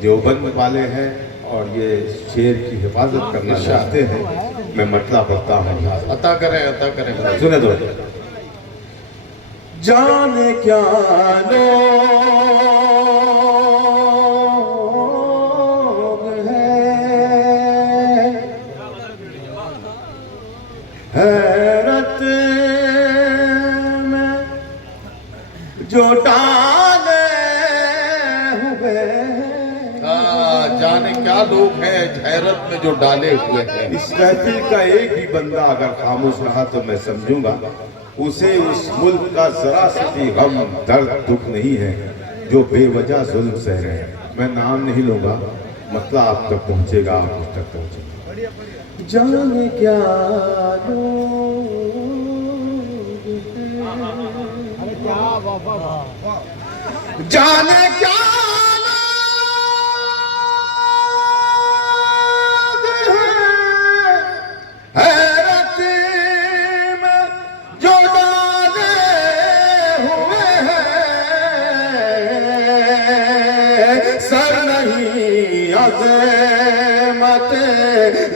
देवबंद वाले हैं और ये शेर की हिफाजत करना चाहते हैं। मैं मतला पढ़ता हूँ, अता करें सुने दो। जाने क्या लोग हैं, हैरत में जो डाले हुए हैं। जाने क्या लोग हैं हैरत में जो डाले हुए हैं। इस महफिल का एक भी बंदा अगर खामोश रहा तो मैं समझूंगा उसे उस मुल्क का जरा सा भी गम दर्द दुख नहीं है जो बेवजह जुल्म सह रहे हैं। मैं नाम नहीं लूंगा, मतलब आप तक पहुंचेगा, आप उस तक पहुंचेगा। जाने क्या लोग हैं, जाने क्या मत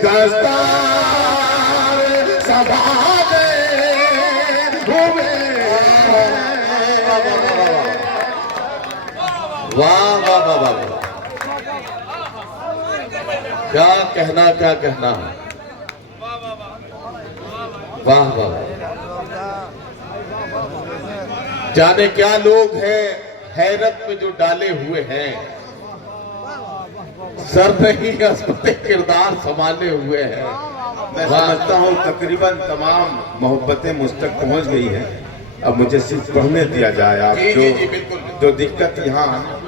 दस्तार संभाले हुए। वाह वाह वाह वाह, क्या कहना वाह वाह। जाने क्या लोग हैं हैरत में जो डाले हुए हैं, सर नहीं असमते किरदार संभाले हुए हैं। मैं समझता हूँ तकरीबन तमाम मोहब्बतें मुझ तक पहुँच गई हैं। अब मुझे सिर्फ पढ़ने दिया जाए। आप जो दिक्कत यहाँ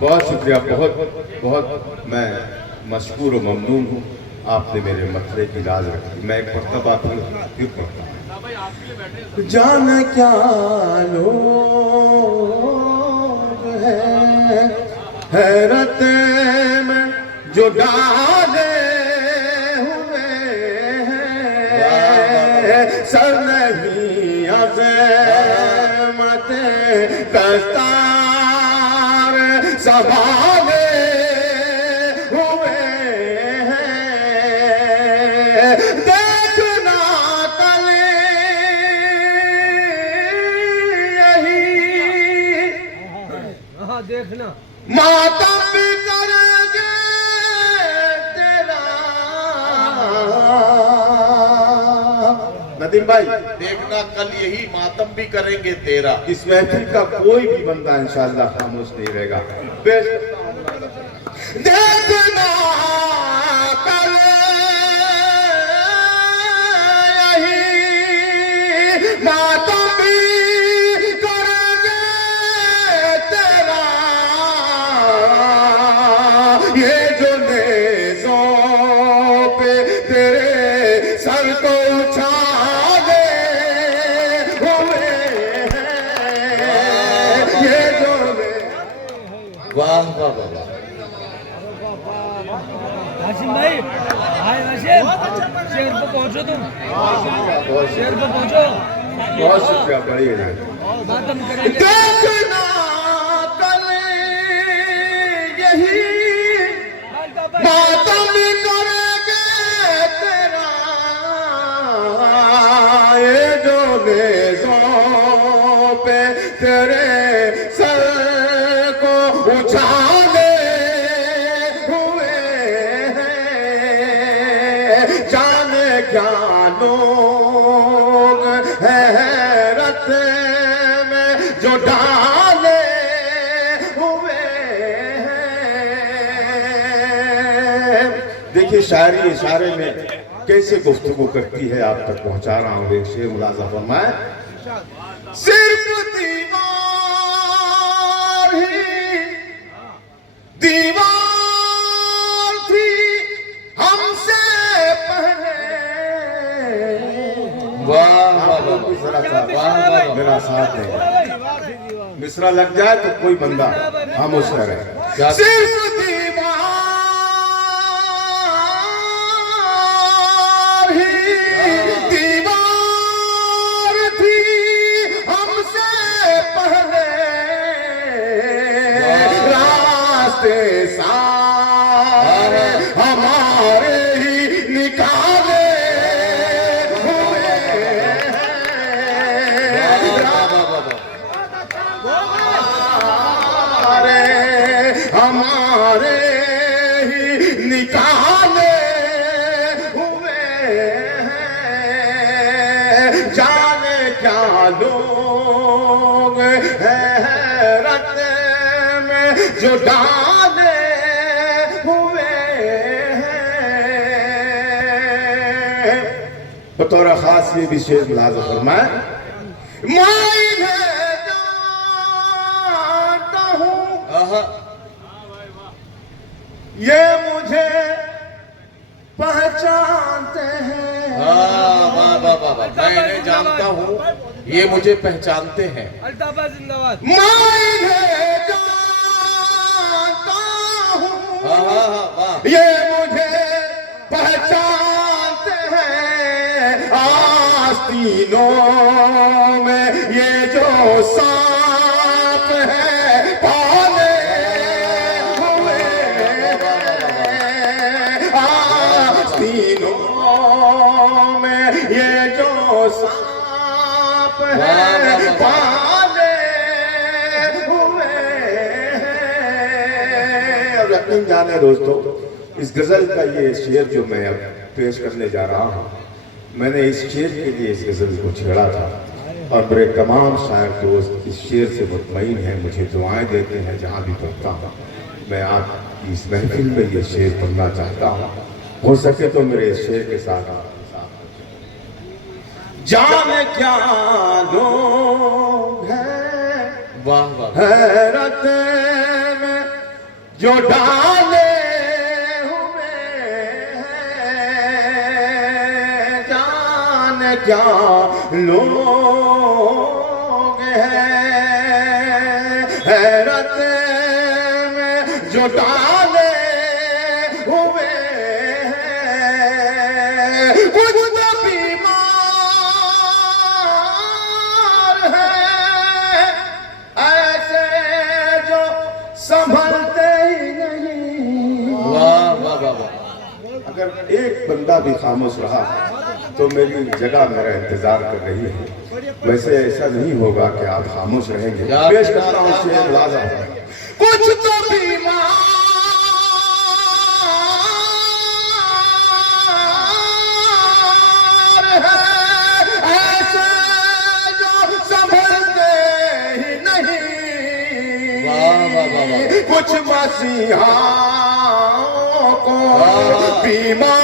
बहुत शुक्रिया, बहुत मैं मशकूर और ममनून हूँ। आपने मेरे मसले की लाज रखी। मैं एक मरतबा फिर पढ़ता हूँ। जाने क्या लोग हैं हैरत में जो डाले हुए हैं। सर नहीं अज़मत दस्तार संभाले हुए हैं। देखना कल यही देखना मातम भी करेंगे तेरा। नदीम भाई, देखना कल यही मातम भी करेंगे तेरा। इस महफिल का कोई भी बंदा इंशाअल्लाह खामोश नहीं रहेगा। देखना कल यही मातम भी करेंगे तेरा। ये जो नेज़ों पे तेरे सर को उछाले हुए हैं। ये जो वाह वाह वाह। हाशिम भाई, हाय हाशिम, शेर पे पहुंचो तुम, शेर पे पहुंचो। बहुत शुक्रिया, बढ़िया। मातम करेंगे। देखना कल यही मातम करेंगे तेरा। ये जो नेज़ों पे तेरे सर को उछाले हुए हैं। जाने क्या लोग हैं हैरत में जो डाले हुए हैं। देखिए शायरी इशारे में कैसे गुफ्तगू करती है, आप तक पहुंचा रहा हूँ। एक शेर मुलाजा फरमाए। सिर्फ दीवार ही दीवार थी हमसे पहले। वाह वाह वाह। मेरा साथ है। मिसरा लग जाए तो कोई बंदा खामोश न रहे। सिर्फ दीवार ही दीवार थी हम बतौर खास ये भी शेर मुलाज़ा फरमाए। मैं इन्हें जानता हूँ, आहा, ये मुझे पहचानते हैं। वाह वाह वाह वाह वाह। मैं इन्हें जानता हूँ, ये मुझे पहचानते हैं। अल्ताफा जिंदाबाद। मैं इन्हें जानता हूँ, आहा, वाह। ये मुझे पहचानते हैं। आस्तीनों में ये जो सांप है पाले हुए, आस्तीनों में ये जो सांप है पाले हुए। और यकीन जाने दोस्तों, इस गजल का ये शेर जो मैं अब पेश करने जा रहा हूँ, मैंने इस शेर के लिए इस गजल को छेड़ा था और मेरे तमाम शायर दोस्त इस शेर से मुतमईन हैं, मुझे दुआएं देते हैं जहाँ भी पढ़ता हूँ। मैं आपकी इस महफिल में ये शेर पढ़ना चाहता हूँ, हो सके तो मेरे इस शेर के साथ जाने क्या लोग हैं वाह वाह। हैरत में जो डाले हुए हैं। जाने क्या लोग हैं हैरत में जो डाले हुए हैं। कुछ तो बीमार हैं ऐसे जो संभलते ही नहीं। वाह वाह वाह वाह। अगर एक बंदा भी खामोश रहा तो मेरी जगह मेरा इंतजार कर रही है। वैसे ऐसा नहीं होगा कि आप खामोश रहेंगे। पेश करता हूँ शेर मुलाज़ा। कुछ तो बीमार है ऐसे जो संभलते ही नहीं। वाह वाह वाह वाह। कुछ मसीहाओं को बीमार